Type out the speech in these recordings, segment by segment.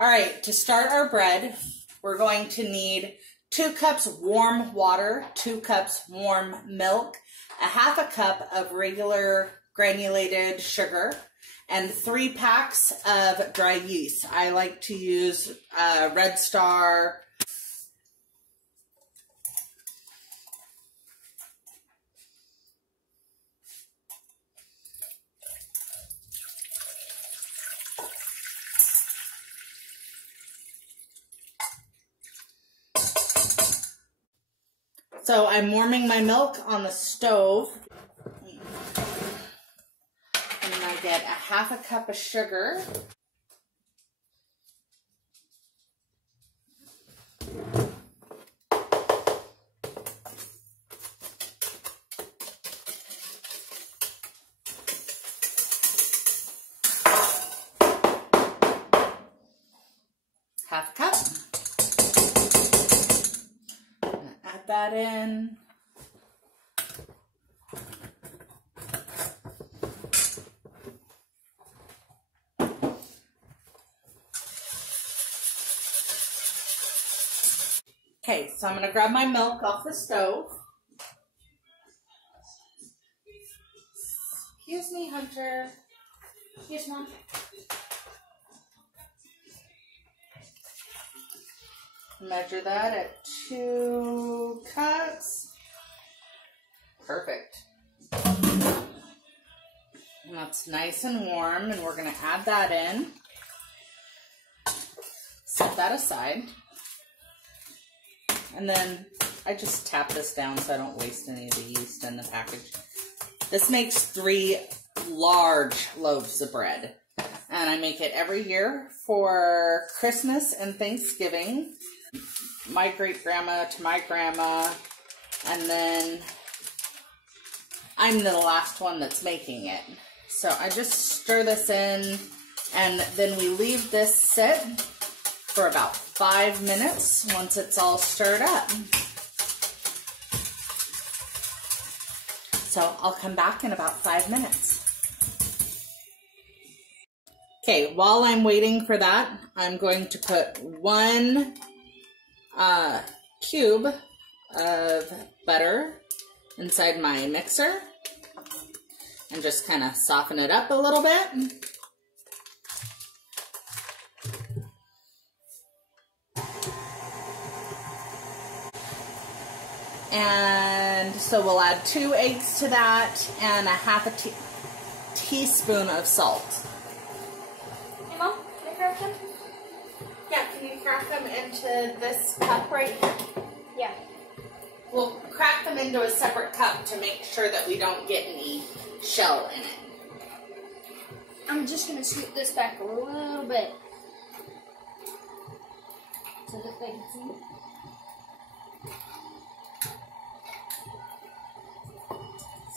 All right, to start our bread, we're going to need 2 cups warm water, 2 cups warm milk, a half a cup of regular granulated sugar, and 3 packs of dry yeast. I like to use Red Star. So I'm warming my milk on the stove. And then I get a half a cup of sugar. Half a cup. Add that in. Okay, so I'm going to grab my milk off the stove. Excuse me, Hunter. Excuse Mom. Measure that at 2 cups. Perfect. And that's nice and warm, and we're going to add that in. Set that aside. And then I just tap this down so I don't waste any of the yeast in the package. This makes 3 large loaves of bread. And I make it every year for Christmas and Thanksgiving. My great-grandma to my grandma. And then I'm the last one that's making it. So I just stir this in, and then we leave this sit for about 5 minutes once it's all stirred up. So I'll come back in about 5 minutes. Okay, while I'm waiting for that, I'm going to put 1 cube of butter inside my mixer and just kind of soften it up a little bit. And so we'll add 2 eggs to that and a half a teaspoon of salt. Hey Mom, can I crack them? Yeah, can you crack them into this cup right here? Yeah. We'll crack them into a separate cup to make sure that we don't get any shell in it. I'm just going to scoop this back a little bit so that they can see.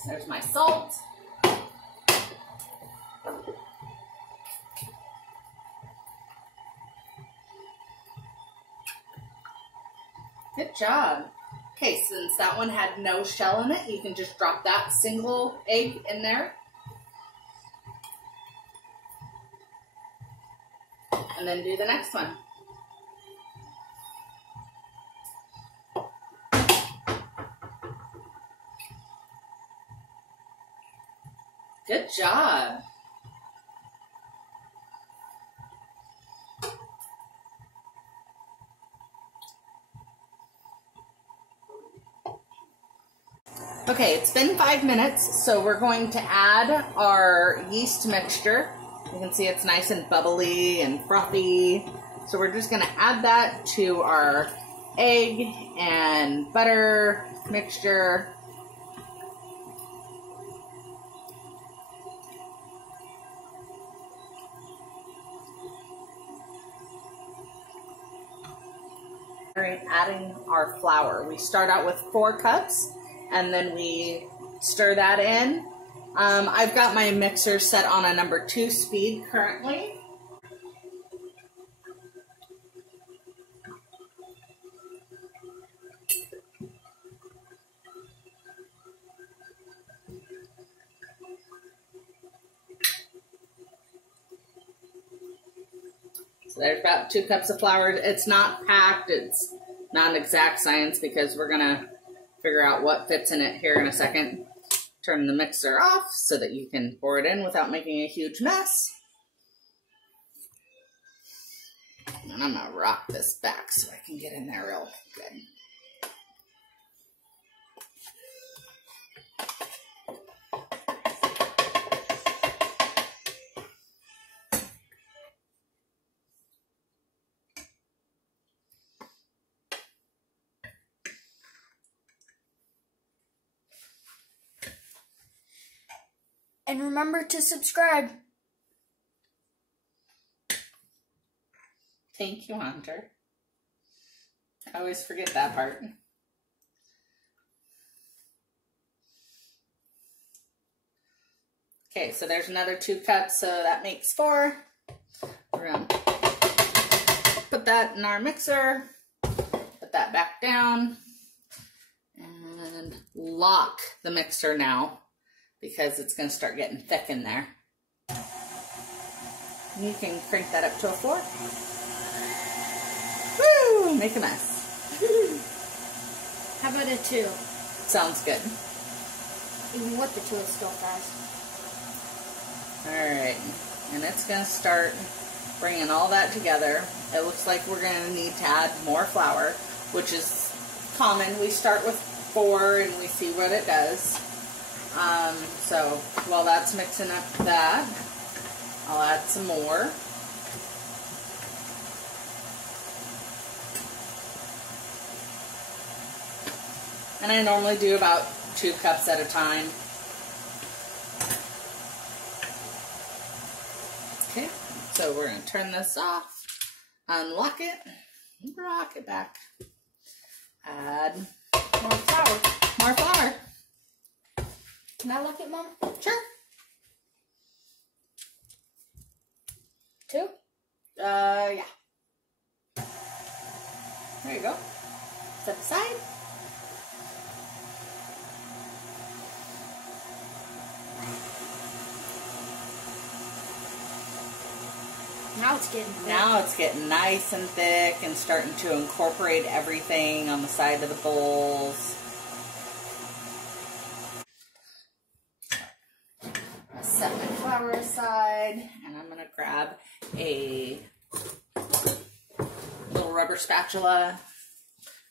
There's my salt. Good job. Okay, since that one had no shell in it, you can just drop that single egg in there. And then do the next one. Good job. Okay, it's been 5 minutes, so we're going to add our yeast mixture. You can see it's nice and bubbly and frothy. So we're just going to add that to our egg and butter mixture. Adding our flour. We start out with 4 cups and then we stir that in. I've got my mixer set on a number 2 speed currently. So there's about 2 cups of flour. It's not packed. It's not an exact science because we're going to figure out what fits in it here in a second. Turn the mixer off so that you can pour it in without making a huge mess. And I'm going to rock this back so I can get in there real good. And remember to subscribe. Thank you, Hunter. I always forget that part. Okay, so there's another 2 cups, so that makes 4. We're going to put that in our mixer, put that back down, and lock the mixer now because it's going to start getting thick in there. You can crank that up to a 4. Woo! Make a mess. How about a 2? Sounds good. Even with the 2, it's still fast. Alright, and it's going to start bringing all that together. It looks like we're going to need to add more flour, which is common. We start with 4 and we see what it does. So while that's mixing up that, I'll add some more. And I normally do about 2 cups at a time. Okay, so we're going to turn this off, unlock it, rock it back, add More flour. more flour. Can I lock it, Mom? Sure. 2? Yeah. There you go. Set aside. Now it's getting thick. Now it's getting nice and thick and starting to incorporate everything on the side of the bowls. I'll set my flour aside and I'm going to grab a little rubber spatula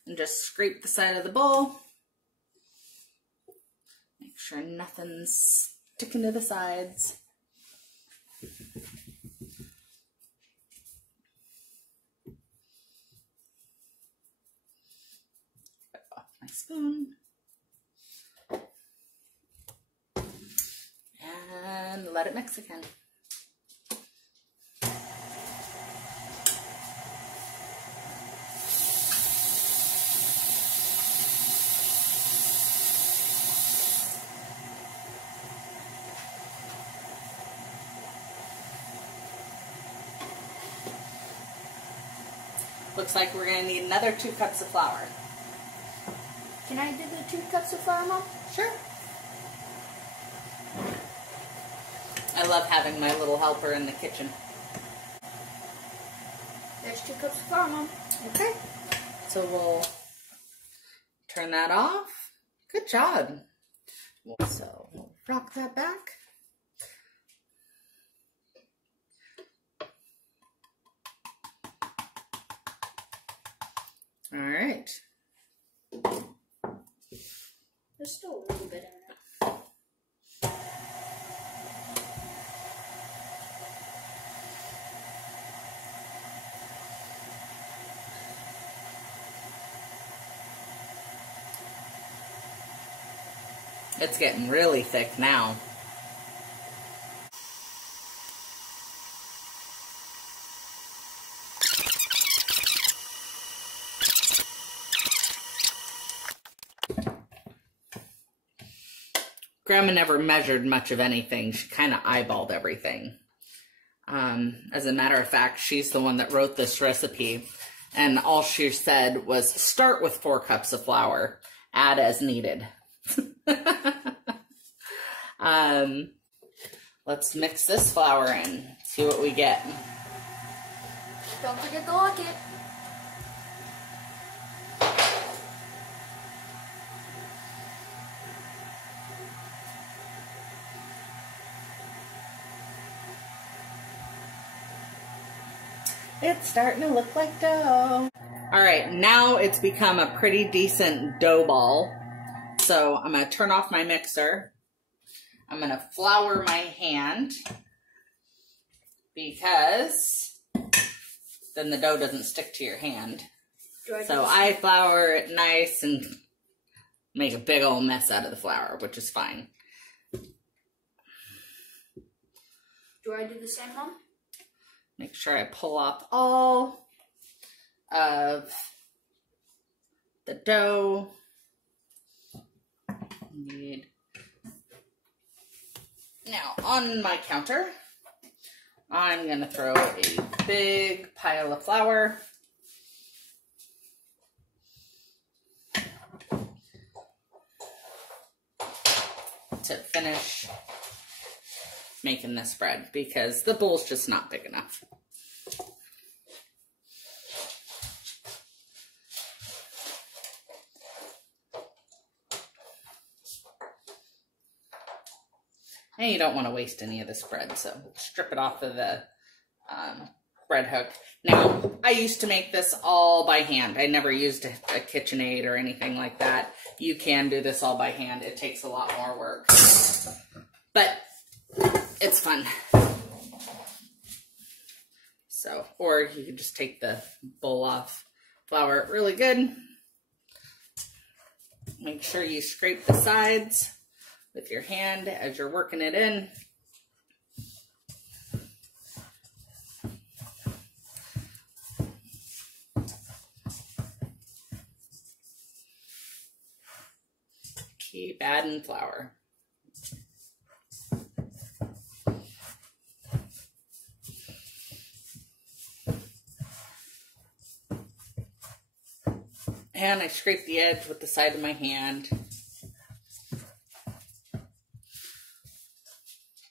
and just scrape the side of the bowl. Make sure nothing's sticking to the sides. My spoon and let it mix again. Looks like we're going to need another 2 cups of flour. Can I do the 2 cups of flour, Mom? Sure. I love having my little helper in the kitchen. There's 2 cups of flour, Mom. Okay. So we'll turn that off. Good job. So we'll rock that back. All right. There's still a little bit in it. It's getting really thick now. Grandma never measured much of anything. She kind of eyeballed everything. As a matter of fact, she's the one that wrote this recipe. And all she said was, start with 4 cups of flour. Add as needed. Let's mix this flour in. See what we get. Don't forget to lock it. It's starting to look like dough. All right, now it's become a pretty decent dough ball. So I'm gonna turn off my mixer. I'm gonna flour my hand because then the dough doesn't stick to your hand. So I flour it nice and make a big old mess out of the flour, which is fine. Do I do the same, Mom? Make sure I pull off all of the dough. Now on my counter, I'm gonna throw a big pile of flour. To finish making this bread because the bowl's just not big enough. And you don't want to waste any of this bread, so strip it off of the bread hook. Now, I used to make this all by hand. I never used a KitchenAid or anything like that. You can do this all by hand. It takes a lot more work, but it's fun. So, or you can just take the bowl off, flour it really good. Make sure you scrape the sides with your hand as you're working it in. Keep adding flour. And I scrape the edge with the side of my hand.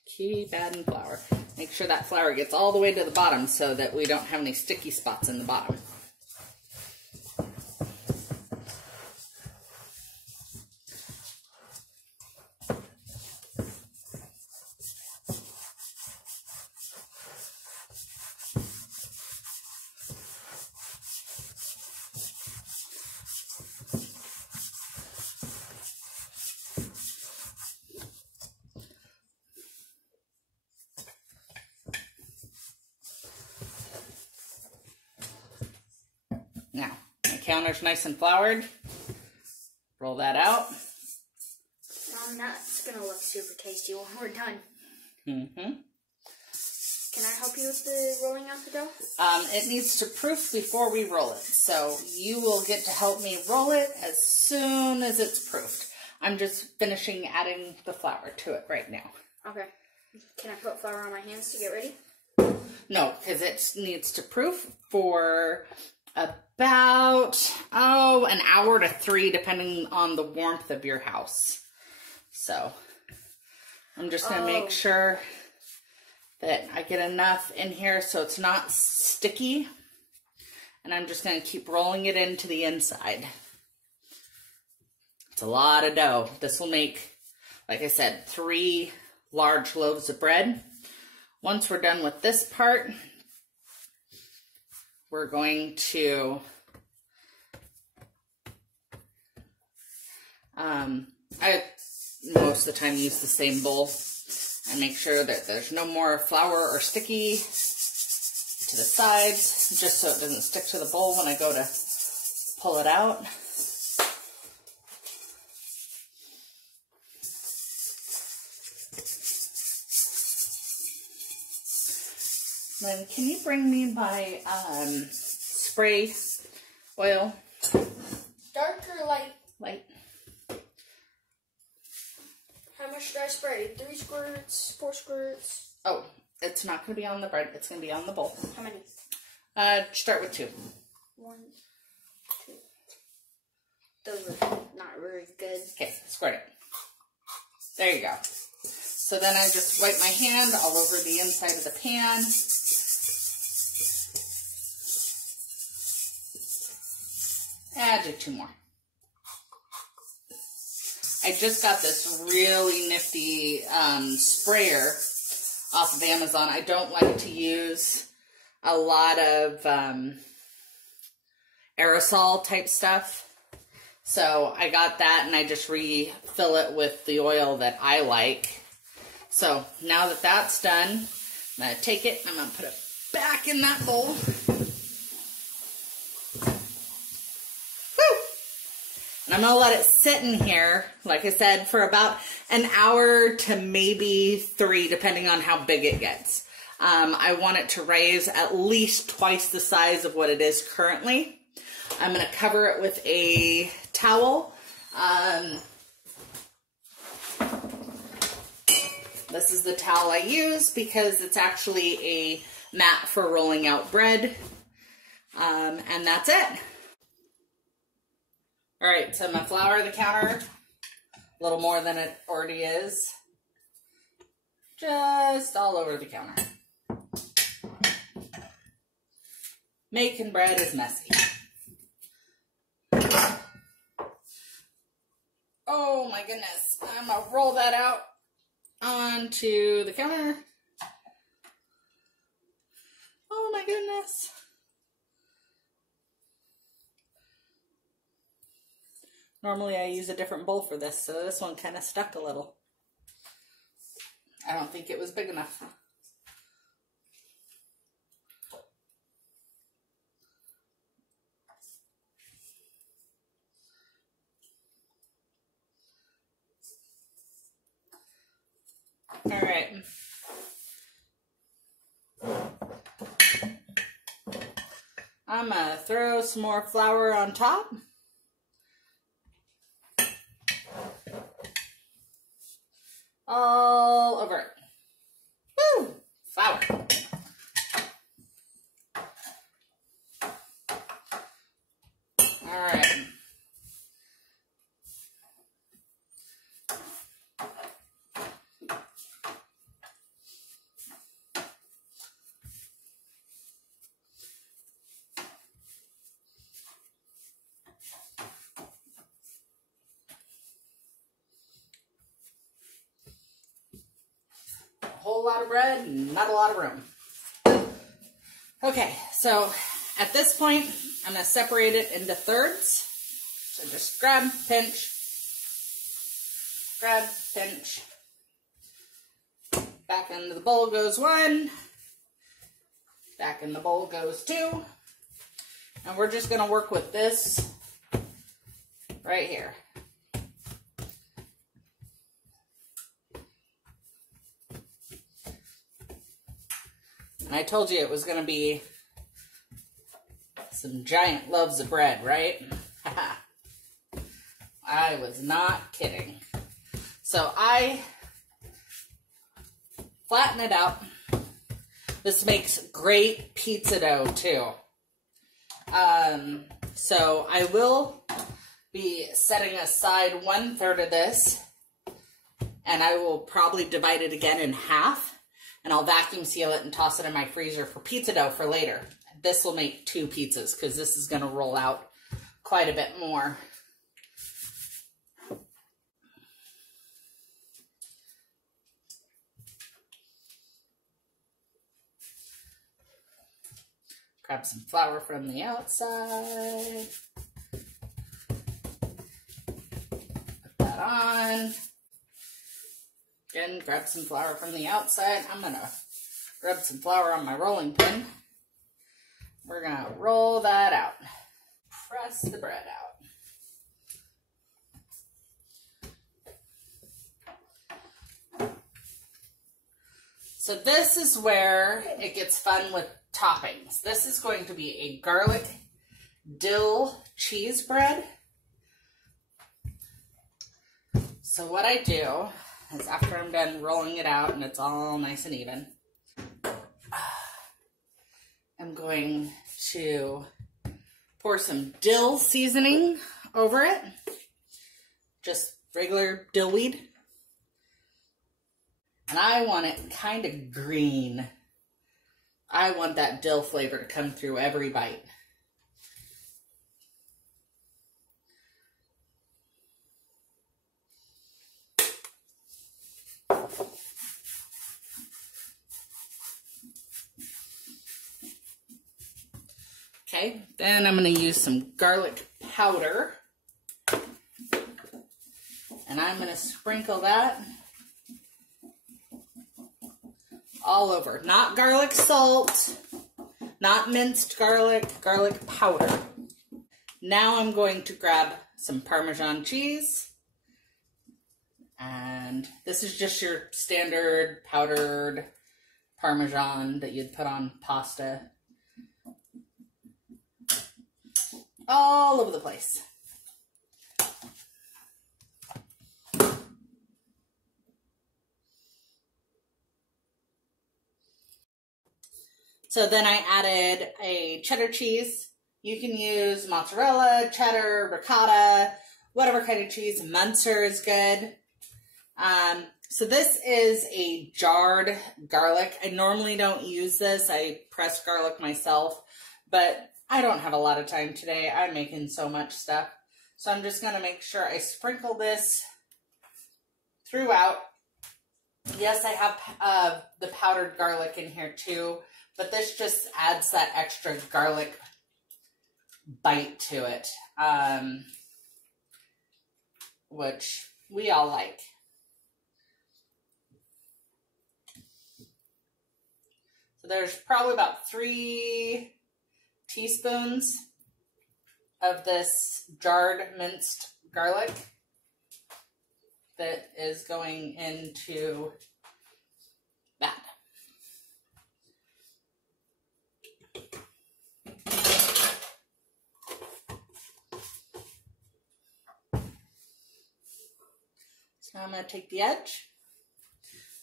Keep adding flour. Make sure that flour gets all the way to the bottom so that we don't have any sticky spots in the bottom. Now, my counter's nice and floured. Roll that out. Mom, that's going to look super tasty when we're done. Mm-hmm. Can I help you with the rolling out the dough? It needs to proof before we roll it. So you will get to help me roll it as soon as it's proofed. I'm just finishing adding the flour to it right now. Okay. Can I put flour on my hands to get ready? No, because it needs to proof for about, an hour to 3, depending on the warmth of your house. So I'm just going to make sure that I get enough in here so it's not sticky. And I'm just going to keep rolling it into the inside. It's a lot of dough. This will make, like I said, 3 large loaves of bread. Once we're done with this part, we're going to I most of the time use the same bowl and make sure that there's no more flour or sticky to the sides, just so it doesn't stick to the bowl when I go to pull it out. Then can you bring me my spray oil? Dark or light? Light. How much should I spray? 3 squirts? 4 squirts? Oh, it's not going to be on the bread. It's going to be on the bowl. How many? Start with 2. 1, 2. Those are not very good. Okay, squirt it. There you go. So then I just wipe my hand all over the inside of the pan. do 2 more. I just got this really nifty sprayer off of Amazon. I don't like to use a lot of aerosol type stuff. So I got that and I just refill it with the oil that I like. So now that that's done, I'm going to take it and I'm going to put it back in that bowl. And I'm going to let it sit in here, like I said, for about an hour to maybe 3, depending on how big it gets. I want it to raise at least twice the size of what it is currently. I'm going to cover it with a towel. This is the towel I use because it's actually a mat for rolling out bread. And that's it. All right, so I'm going to flour the counter a little more than it already is. Just all over the counter. Making bread is messy. Oh my goodness. I'm going to roll that out onto the counter. Oh my goodness. Normally I use a different bowl for this, so this one kind of stuck a little. I don't think it was big enough. All right. I'm gonna throw some more flour on top. All over it. Woo! Flour. All right. Whole lot of bread, not a lot of room. Okay, so at this point, I'm going to separate it into thirds. So just grab, pinch, back into the bowl goes 1, back in the bowl goes 2, and we're just going to work with this right here. And I told you it was going to be some giant loaves of bread, right? I was not kidding. So I flatten it out. This makes great pizza dough too. So I will be setting aside 1/3 of this, and I will probably divide it again in half. And I'll vacuum seal it and toss it in my freezer for pizza dough for later. This will make 2 pizzas because this is going to roll out quite a bit more. Grab some flour from the outside. Put that on. Again, grab some flour from the outside. I'm going to rub some flour on my rolling pin. We're going to roll that out. Press the bread out. So this is where it gets fun with toppings. This is going to be a garlic dill cheese bread. So what I do is after I'm done rolling it out and it's all nice and even, I'm going to pour some dill seasoning over it. Just regular dill weed. And I want it kind of green. I want that dill flavor to come through every bite. Okay, then I'm going to use some garlic powder. And I'm going to sprinkle that all over. Not garlic salt, not minced garlic, garlic powder. Now I'm going to grab some Parmesan cheese. And this is just your standard powdered Parmesan that you'd put on pasta. All over the place. So then I added a cheddar cheese. You can use mozzarella, cheddar, ricotta, whatever kind of cheese. Munster is good. So this is a jarred garlic. I normally don't use this. I press garlic myself, but I don't have a lot of time today. I'm making so much stuff. So I'm just going to make sure I sprinkle this throughout. Yes, I have the powdered garlic in here too, but this just adds that extra garlic bite to it, which we all like. So there's probably about 3 teaspoons of this jarred minced garlic that is going into that. So now I'm going to take the edge.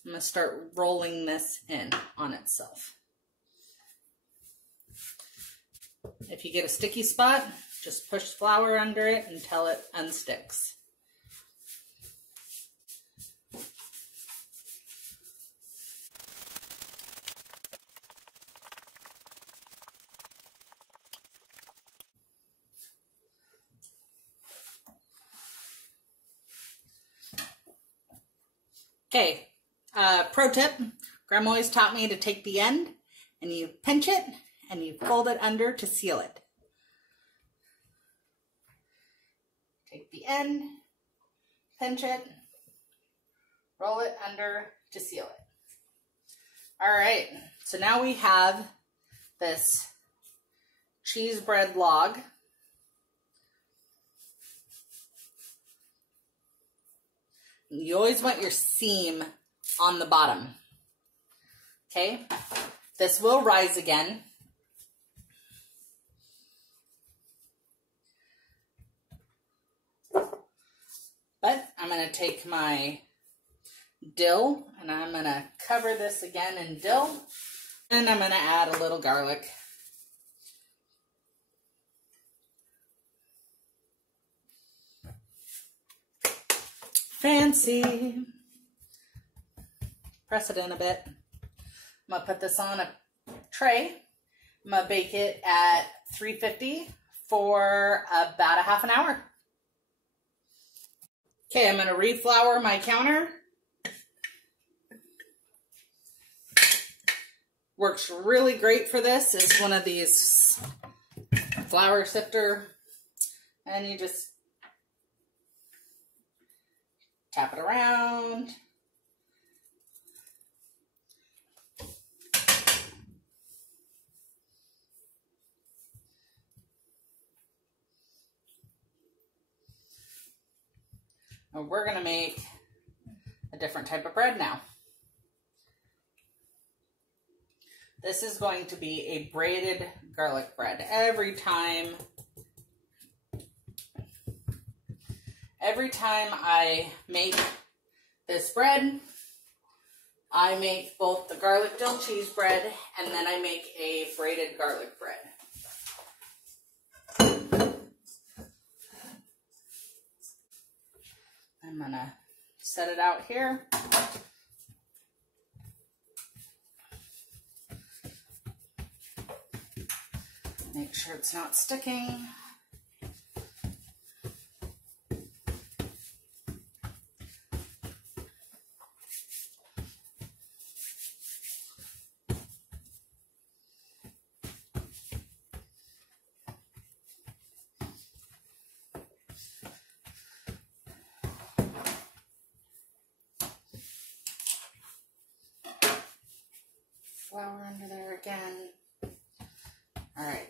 I'm going to start rolling this in on itself. If you get a sticky spot, just push flour under it until it unsticks. Okay, pro tip, Grandma always taught me to take the end and you pinch it and you fold it under to seal it. Take the end, pinch it, roll it under to seal it. All right, so now we have this cheese bread log. You always want your seam on the bottom. Okay, this will rise again. But I'm going to take my dill and I'm going to cover this again in dill. And I'm going to add a little garlic. Fancy. Press it in a bit. I'm going to put this on a tray. I'm going to bake it at 350 for about a half an hour. Okay, I'm going to reflour my counter. Works really great for this. It's one of these flour sifter. And you just tap it around. And we're going to make a different type of bread now. This is going to be a braided garlic bread. Every time I make this bread, I make both the garlic dill cheese bread and then I make a braided garlic bread. I'm gonna set it out here. Make sure it's not sticking. flour under there again. All right.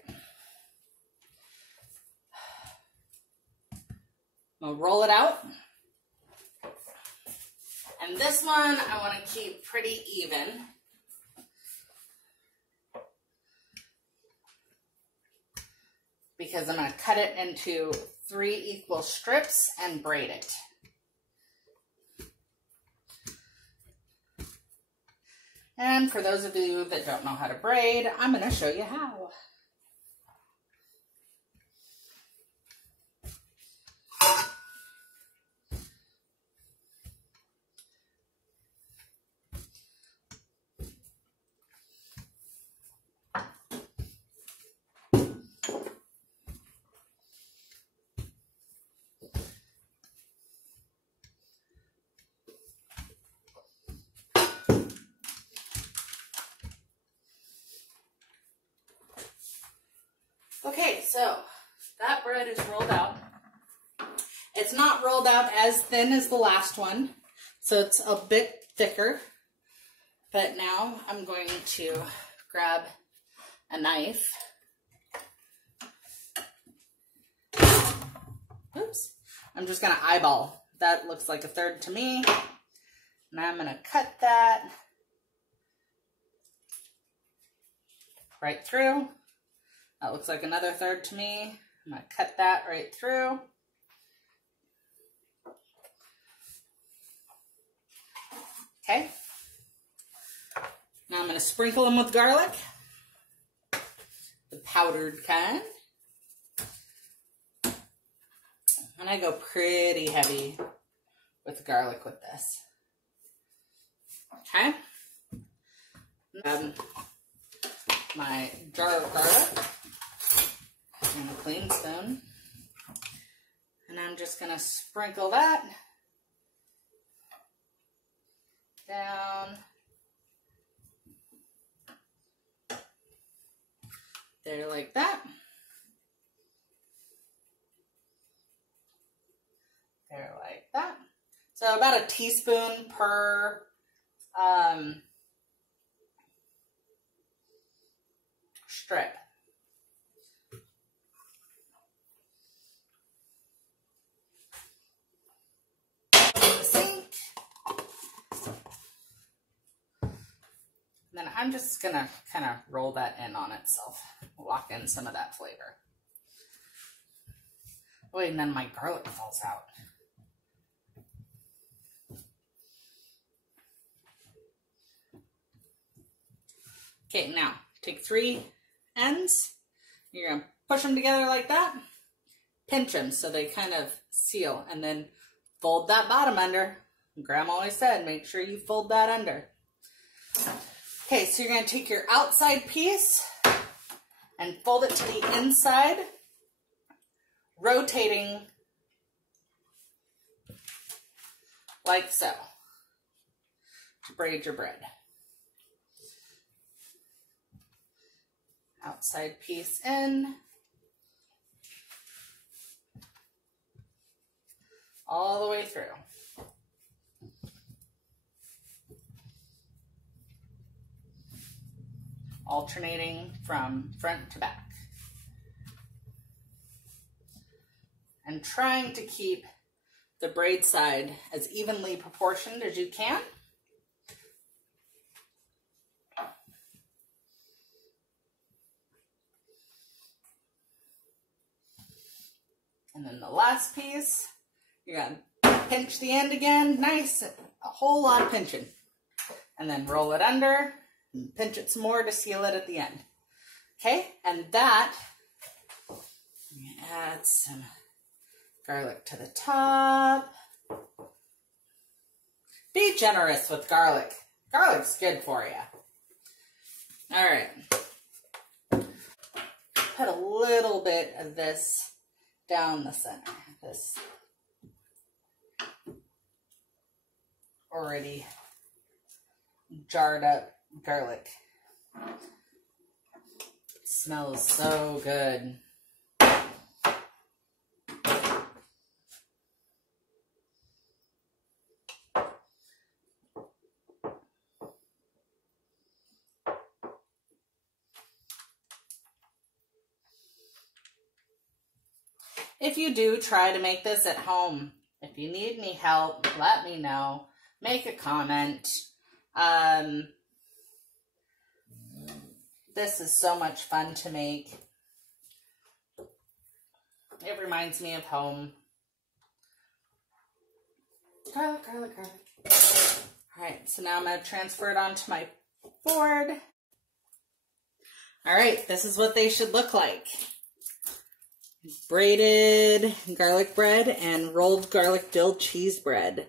We'll roll it out. And this one I want to keep pretty even. Because I'm going to cut it into 3 equal strips and braid it. And for those of you that don't know how to braid, I'm going to show you how. Okay, so that bread is rolled out. It's not rolled out as thin as the last one, so it's a bit thicker. But now I'm going to grab a knife. Oops. I'm just going to eyeball. That looks like a third to me. And I'm going to cut that right through. That looks like another third to me. I'm going to cut that right through. Okay. Now I'm going to sprinkle them with garlic. The powdered kind. And I go pretty heavy with garlic with this. Okay. My jar of garlic. And a clean spoon. And I'm just going to sprinkle that down there like that. There like that. So about a teaspoon per strip. Then I'm just gonna kind of roll that in on itself, lock in some of that flavor. Wait, and then my garlic falls out. Okay, now take 3 ends. You're gonna push them together like that. Pinch them so they kind of seal, and then fold that bottom under. Grandma always said, make sure you fold that under. Okay, so you're going to take your outside piece and fold it to the inside, rotating like so to braid your bread. Outside piece in, all the way through. Alternating from front to back. And trying to keep the braid side as evenly proportioned as you can. And then the last piece, you're going to pinch the end again, nice, a whole lot of pinching. And then roll it under. And pinch it some more to seal it at the end. Okay, and that, add some garlic to the top. Be generous with garlic. Garlic's good for you. All right. Put a little bit of this down the center. This already jarred up garlic. It smells so good. If you do try to make this at home, if you need any help, let me know. Make a comment. This is so much fun to make. It reminds me of home. Garlic, garlic, garlic. All right, so now I'm going to transfer it onto my board. All right, this is what they should look like. Braided garlic bread and rolled garlic dill cheese bread.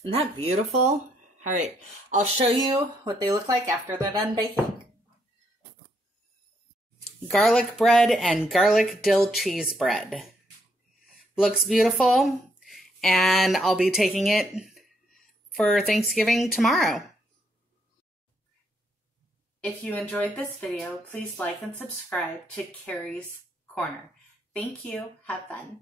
Isn't that beautiful? All right, I'll show you what they look like after they're done baking. Garlic bread and garlic dill cheese bread. Looks beautiful, and I'll be taking it for Thanksgiving tomorrow. If you enjoyed this video, please like and subscribe to Carrie's Corner. Thank you. Have fun.